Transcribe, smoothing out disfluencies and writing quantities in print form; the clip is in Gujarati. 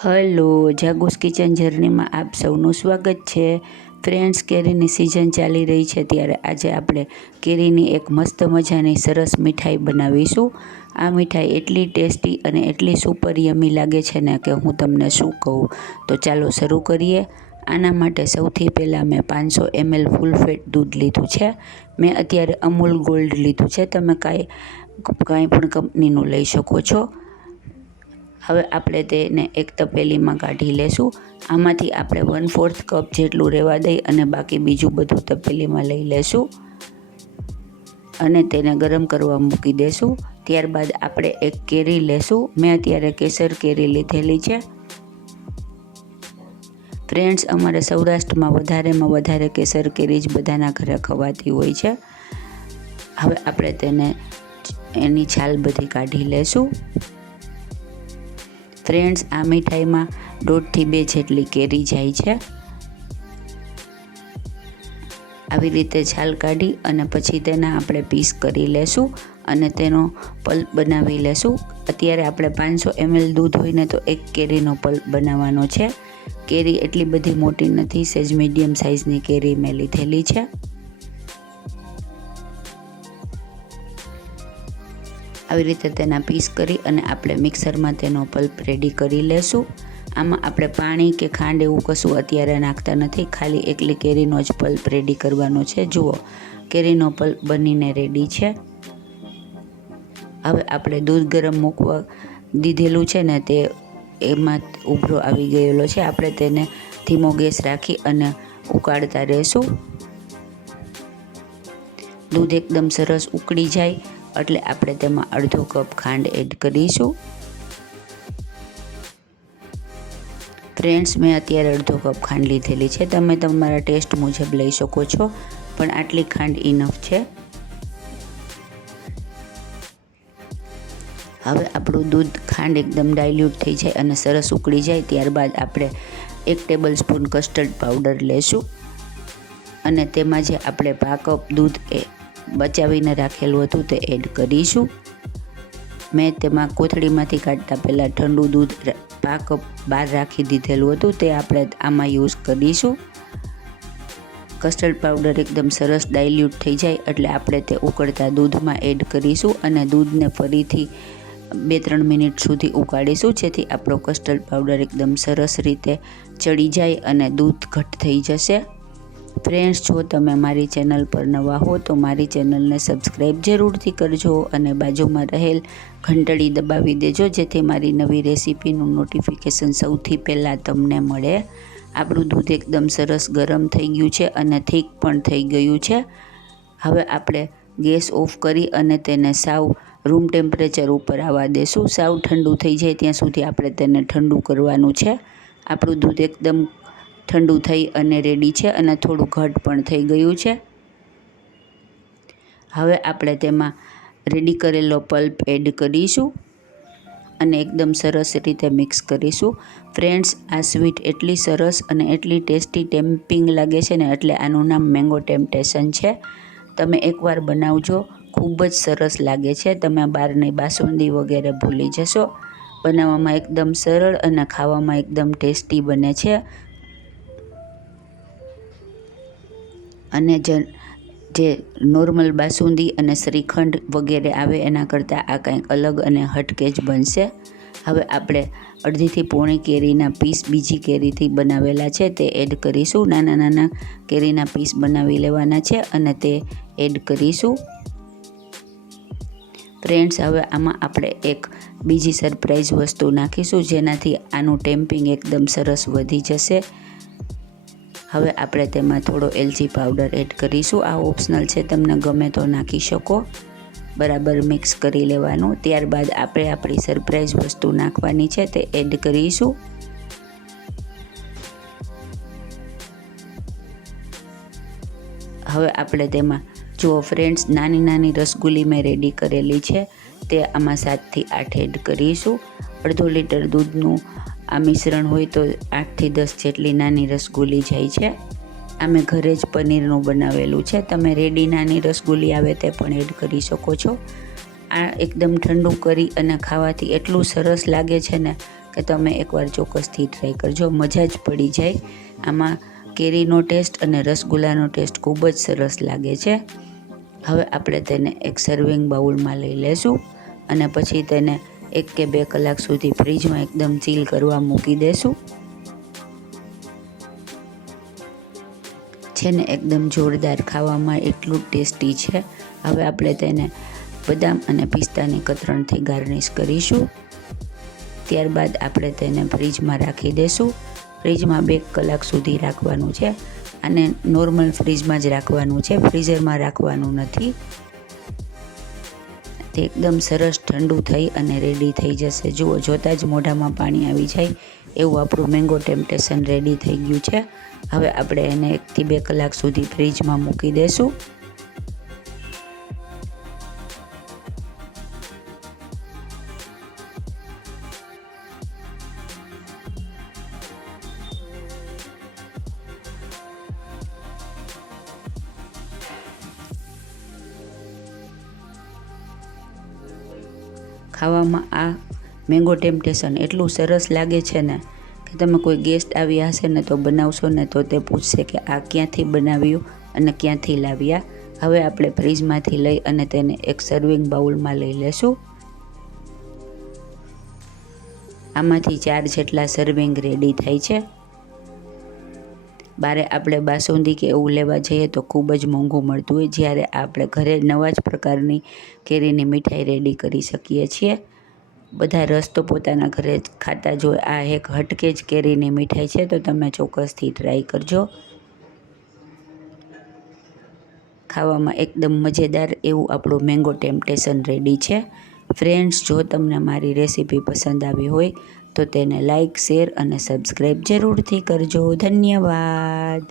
હલો, જાગુસ કિચન જર્નીમાં આપ સૌનું સ્વાગત છે. ફ્રેન્ડ્સ, કેરીની સિઝન ચાલી રહી છે ત્યારે આજે આપણે કેરીની એક મસ્ત મજાની સરસ મીઠાઈ બનાવીશું. આ મીઠાઈ એટલી ટેસ્ટી અને એટલી સુપર યમી લાગે છે ને કે હું તમને શું કહું. તો ચાલો શરૂ કરીએ. આના માટે સૌથી પહેલાં મેં 500 ml ફૂલ ફેટ દૂધ લીધું છે. મેં અત્યારે અમૂલ ગોલ્ડ લીધું છે. તમે કાંઈ પણ કંપનીનું લઈ શકો છો. હવે આપણે તેને એક તપેલીમાં કાઢી લેશું. આમાંથી આપણે 1/4 કપ જેટલું રહેવા દઈ અને બાકી બીજું બધું તપેલીમાં લઈ લેશું અને તેને ગરમ કરવા મૂકી દેશું. ત્યારબાદ આપણે એક કેરી લેશું. મેં અત્યારે કેસર કેરી લીધેલી છે. ફ્રેન્ડ્સ, અમારે સૌરાષ્ટ્રમાં વધારેમાં વધારે કેસર કેરી જ બધાના ઘરે ખવાતી હોય છે. હવે આપણે તેને એની છાલ બધી કાઢી લેશું. ફ્રેન્ડ્સ, આ મીઠાઈમાં 1.5 થી 2 જેટલી કેરી જાય છે. આવી રીતે છાલ કાઢી અને પછી તેના આપણે પીસ કરી લેશું અને તેનો પલ્પ બનાવી લેશું. અત્યારે આપણે 500 ml દૂધ હોય ને તો એક કેરીનો પલ્પ બનાવવાનો છે. કેરી એટલી બધી મોટી નથી, સેજ મીડિયમ સાઇઝની કેરી મેં લીધેલી છે. આવી રીતે તેના પીસ કરી અને આપણે મિક્સરમાં તેનો પલ્પ રેડી કરી લેશું. આમાં આપણે પાણી કે ખાંડ એવું કશું અત્યારે નાખતા નથી, ખાલી એકલી કેરીનો જ પલ્પ રેડી કરવાનો છે. જુઓ, કેરીનો પલ્પ બનીને રેડી છે. હવે આપણે દૂધ ગરમ મૂકવા દીધેલું છે ને તે એમાં ઉભરો આવી ગયેલો છે. આપણે તેને ધીમો ગેસ રાખી અને ઉકાળતા રહેશું. દૂધ એકદમ સરસ ઉકળી જાય એટલે આપણે તેમાં અડધો કપ ખાંડ એડ કરીશું. ફ્રેન્ડ્સ, મેં અત્યારે અડધો કપ ખાંડ લીધેલી છે. તમે તમારા ટેસ્ટ મુજબ લઈ શકો છો, પણ આટલી ખાંડ ઇનફ છે. હવે આપણું દૂધ ખાંડ એકદમ ડાયલ્યુટ થઈ જાય અને સરસ ઉકળી જાય ત્યારબાદ આપણે 1 ટેબલ સ્પૂન કસ્ટર્ડ પાવડર લેશું અને તેમાં જે આપણે 5 કપ દૂધ બચાવીને રાખેલું હતું તે એડ કરીશું. મેં તેમાં કોથળીમાંથી કાઢતા પહેલાં ઠંડુ દૂધ 5 કપ બહાર રાખી દીધેલું હતું, તે આપણે આમાં યુઝ કરીશું. કસ્ટર્ડ પાવડર એકદમ સરસ ડાયલ્યુટ થઈ જાય એટલે આપણે તે ઉકળતા દૂધમાં એડ કરીશું અને દૂધને ફરીથી 2-3 મિનિટ સુધી ઉકાળીશું, જેથી આપણો કસ્ટર્ડ પાવડર એકદમ સરસ રીતે ચડી જાય અને દૂધ ઘટ થઈ જશે. ફ્રેન્ડ્સ, જો તમે મારી ચેનલ પર નવા હો તો મારી ચેનલને સબસ્ક્રાઈબ જરૂરથી કરજો અને બાજુમાં રહેલ ઘંટડી દબાવી દેજો, જેથી મારી નવી રેસીપીનું નોટિફિકેશન સૌથી પહેલાં તમને મળે. આપણું દૂધ એકદમ સરસ ગરમ થઈ ગયું છે અને થીક પણ થઈ ગયું છે. હવે આપણે ગેસ ઓફ કરી અને તેને સાવ રૂમ ટેમ્પરેચર ઉપર આવવા દેશું. સાવ ઠંડુ થઈ જાય ત્યાં સુધી આપણે તેને ઠંડુ કરવાનું છે. આપણું દૂધ એકદમ ઠંડુ થઈ અને રેડી છે અને થોડું ઘટ પણ થઈ ગયું છે. હવે આપણે તેમાં રેડી કરેલો પલ્પ એડ કરીશું અને એકદમ સરસ રીતે મિક્સ કરીશું. ફ્રેન્ડ્સ, આ સ્વીટ એટલી સરસ અને એટલી ટેસ્ટી ટેમ્પિંગ લાગે છે ને એટલે આનું નામ મેંગો ટેમ્પટેશન છે. તમે એકવાર બનાવજો, ખૂબ જ સરસ લાગે છે. તમે બહારની બાસુંદી વગેરે ભૂલી જશો. બનાવવામાં એકદમ સરળ અને ખાવામાં એકદમ ટેસ્ટી બને છે. અને જે નોર્મલ બાસુંદી અને શ્રીખંડ વગેરે આવે એના કરતાં આ કંઈક અલગ અને હટકે જ બનશે. હવે આપણે અડધીથી પોણી કેરીના પીસ બીજી કેરીથી બનાવેલા છે તે એડ કરીશું. નાના નાના કેરીના પીસ બનાવી લેવાના છે અને તે એડ કરીશું. ફ્રેન્ડ્સ, હવે આમાં આપણે એક બીજી સરપ્રાઈઝ વસ્તુ નાખીશું, જેનાથી આનું ટેમ્પિંગ એકદમ સરસ વધી જશે. હવે આપણે તેમાં થોડો એલચી પાવડર એડ કરીશું. આ ઓપ્શનલ છે, તમને ગમે તો નાખી શકો. બરાબર મિક્સ કરી લેવાનું. ત્યારબાદ આપણે આપણી સરપ્રાઈઝ વસ્તુ નાખવાની છે તે એડ કરીશું. હવે આપણે તેમાં જુઓ ફ્રેન્ડ્સ, નાની નાની રસગુલ્લી મેં રેડી કરેલી છે તે આમાં 7 થી 8 એડ કરીશું. અડધો લીટર દૂધનું આ મિશ્રણ હોય તો 8 થી 10 જેટલી નાની રસગુલ્લી જાય છે. આ મેં ઘરે જ પનીરનું બનાવેલું છે. તમે રેડી નાની રસગુલ્લી આવે તે પણ એડ કરી શકો છો. આ એકદમ ઠંડુ કરી અને ખાવાથી એટલું સરસ લાગે છે ને કે કે તમે એકવાર ચોક્કસથી ટ્રાય કરજો, મજા જ પડી જાય. આમાં કેરીનો ટેસ્ટ અને રસગુલ્લાનો ટેસ્ટ ખૂબ જ સરસ લાગે છે. હવે આપણે તેને એક સર્વિંગ બાઉલમાં લઈ લેશું અને પછી તેને 1 કે 2 કલાક સુધી ફ્રીજમાં એકદમ ચીલ કરવા મૂકી દેશું. છે ને એકદમ જોરદાર, ખાવામાં એટલું ટેસ્ટી છે. હવે આપણે તેને બદામ અને પિસ્તાની કતરણથી ગાર્નિશ કરીશું. ત્યારબાદ આપણે તેને ફ્રીજમાં રાખી દઈશું. ફ્રીજમાં 2 કલાક સુધી રાખવાનું છે. આને નોર્મલ ફ્રીજમાં જ રાખવાનું છે, ફ્રીઝરમાં રાખવાનું નથી. તે એકદમ સરસ ઠંડુ થઈ અને રેડી થઈ જશે. જુઓ, જોતાં જ મોઢામાં પાણી આવી જાય એવું આપણું મેંગો ટેમ્પટેશન રેડી થઈ ગયું છે. હવે આપણે એને 1 થી 2 કલાક સુધી ફ્રીજમાં મૂકી દઈશું. ખાવામાં આ મેંગો ટેમ્પટેશન એટલું સરસ લાગે છે ને કે તમે કોઈ ગેસ્ટ આવ્યા હશે ને તો બનાવશો ને તો તે પૂછશે કે આ ક્યાંથી બનાવ્યું અને ક્યાંથી લાવ્યા. હવે આપણે ફ્રીજમાંથી લઈ અને તેને એક સર્વિંગ બાઉલમાં લઈ લેશું. આમાંથી 4 જેટલા સર્વિંગ રેડી થાય છે. બારે આપણે બાસુંદી કે એવું લેવા જઈએ તો ખૂબ જ મોંઘું મળતું હોય, જ્યારે આપણે ઘરે નવા જ પ્રકારની કેરીની મીઠાઈ રેડી કરી શકીએ છીએ. બધા રસ તો પોતાના ઘરે જ ખાતા જ હોય. આ એક હટકે જ કેરીની મીઠાઈ છે, તો તમે ચોક્કસથી ટ્રાય કરજો. ખાવામાં એકદમ મજેદાર એવું આપણું મેંગો ટેમ્પટેશન રેડી છે. ફ્રેન્ડ્સ, જો તમને મારી રેસીપી પસંદ આવી હોય તો તેને લાઇક, શેર અને સબસ્ક્રાઈબ જરૂરથી કરજો. ધન્યવાદ.